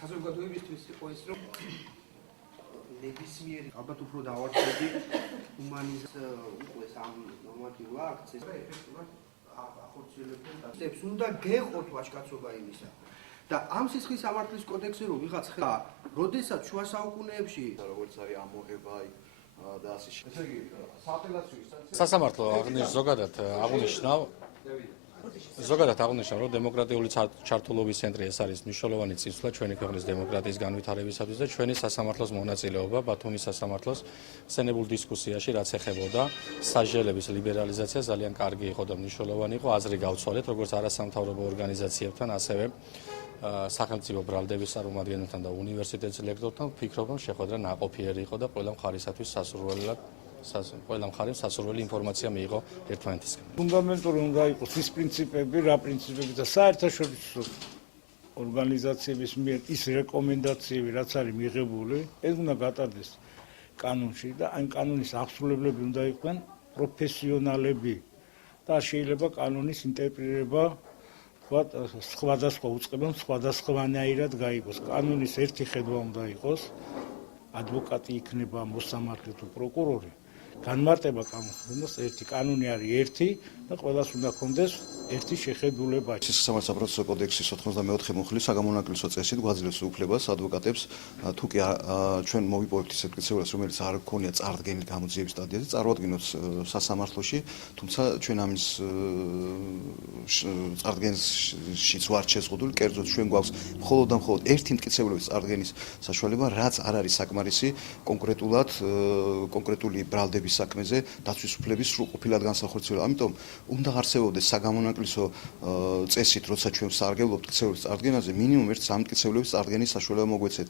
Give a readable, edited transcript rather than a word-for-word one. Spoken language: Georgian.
საზოგადოებისთვის იყო ეს, რომ ნებისმიერი ალბათ უფრო დავარჩები ჰუმანიზმს უყურეს ამ ნორმატიულ აქტს და ეფექტურად ახორციელებდნენ და სტეპს უნდა გეყოთ ვაჟკაცობა იმისა. და ამ სისხლის სამართლის კოდექსზე რომ ვიღაც ხება, როდესაც შუა საუკუნეებში როგორც არის ამოღება და ასე შემდეგ. ესე იგი, სააპელაციო ინსტანცია სასამართლო ზოგადად აღნიშნა, რომ დემოკრატიული ჩართულობის ცენტრი ეს არის მნიშვნელოვანი წინსვლა ჩვენი ქვეყნის დემოკრატიის განვითარებისათვის და ჩვენი სასამართლოს მონაწილეობა ბათუმის სასამართლოს ხსენებულ დისკუსიაში, რაც ეხებოდა სასჯელების ლიბერალიზაცია, ძალიან კარგი იყო და მნიშვნელოვანი იყო. აზრი გავცვალეთ, როგორც არასამთავრობო ორგანიზაციებთან, ასევე სახელმწიფო ბრალდების წარმომადგენელთან და უნივერსიტეტის ლექტორთან. ვფიქრობ, რომ შეხვედრა ნაყოფიერი იყო და ყველა მხარისათვის ყველა მხარემ სასურველი ინფორმაცია მიიღო ერთმანეთისგან. ფუნდამენტური უნდა იყოს ის პრინციპები, რა პრინციპები და საერთაშორისო ორგანიზაციების მიერ ის რეკომენდაციები, რაც არის მიღებული, ეს უნდა გატარდეს კანონში და ამ კანონის აღსრულებლები უნდა იყვნენ პროფესიონალები და შეიძლება კანონის ინტერპრეტირება სხვადასხვა უწყებამ სხვადასხვანაირად გაიგოს. კანონის ერთი ხედვა უნდა იყოს, ადვოკატი იქნება მოსამართლე თუ პროკურორი. განმარტება კანონს ერთი კანონი არის ერთი და ყველას უნდა ჰქონდეს ერთი შეხედულება. სასამართლო საპროცესო კოდექსის 94 მუხლის საგამონაკლისო წესით გვაძლევს უფლებას ადვოკატებს თუ კი ჩვენ მოვიპოვებთ ისეთ კრიტერიულს, რომელიც არ გქონია წარდგენილი გამოძიების სტადიაზე, წარვადგინოთ სასამართლოში, თუმცა ჩვენ ამის წარდგენშიც ვართ შეზღუდული, კერძოდ ჩვენ გვაქვს მხოლოდ და მხოლოდ ერთი მტკიცებულების წარდგენის საშუალება, რაც არ არის საკმარისი კონკრეტული ბრალდების საქმეზე დაცვის უფლების სრულყოფილად განსახორციელება. ამიტომ უნდა არსებობდეს საგამონაკლისო წესით, როცა ჩვენ სარგებლობთ მტკიცებულების წარდგენაზე, მინიმუმ ერთ 3 მტკიცებულების წარდგენის საშუალება მოგვეცეთ.